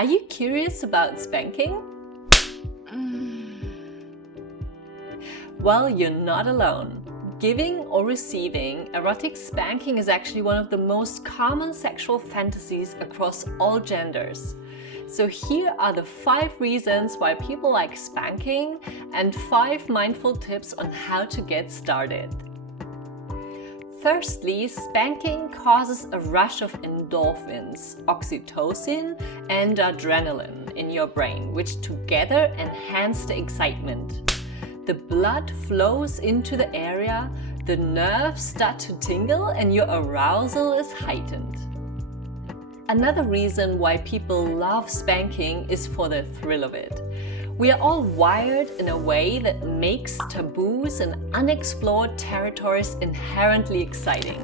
Are you curious about spanking? Well, you're not alone. Giving or receiving erotic spanking is actually one of the most common sexual fantasies across all genders. So here are the 5 reasons why people like spanking and 5 mindful tips on how to get started. Firstly, spanking causes a rush of endorphins, oxytocin, and adrenaline in your brain, which together enhance the excitement. The blood flows into the area, the nerves start to tingle, and your arousal is heightened. Another reason why people love spanking is for the thrill of it. We are all wired in a way that makes taboos and unexplored territories inherently exciting.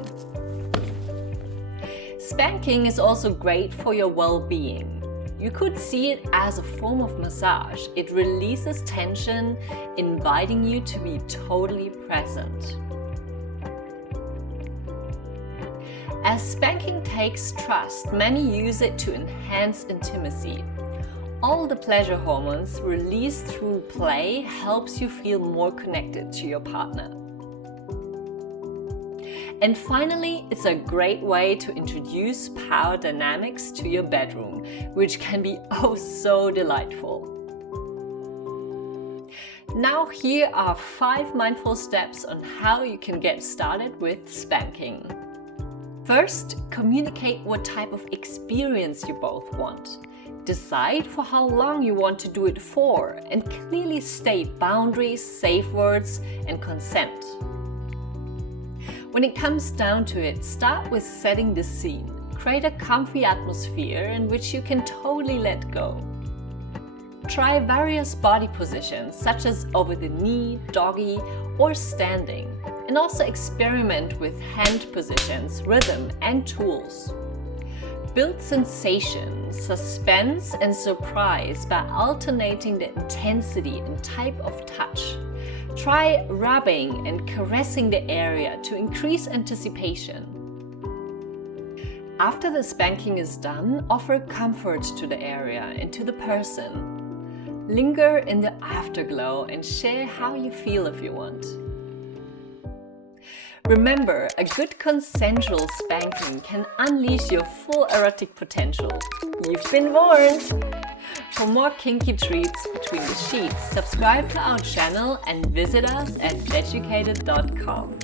Spanking is also great for your well-being. You could see it as a form of massage. It releases tension, inviting you to be totally present. As spanking takes trust, many use it to enhance intimacy. All the pleasure hormones released through play helps you feel more connected to your partner. And finally, it's a great way to introduce power dynamics to your bedroom, which can be oh so delightful. Now here are 5 mindful steps on how you can get started with spanking. First, communicate what type of experience you both want. Decide for how long you want to do it for, and clearly state boundaries, safe words, and consent. When it comes down to it, start with setting the scene. Create a comfy atmosphere in which you can totally let go. Try various body positions such as over the knee, doggy, or standing, and also experiment with hand positions, rhythm, and tools. Build sensation, suspense, and surprise by alternating the intensity and type of touch. Try rubbing and caressing the area to increase anticipation. After the spanking is done, offer comfort to the area and to the person. Linger in the afterglow and share how you feel if you want. Remember, a good consensual spanking can unleash your full erotic potential. You've been warned! For more kinky treats between the sheets, subscribe to our channel and visit us at Beducated.com.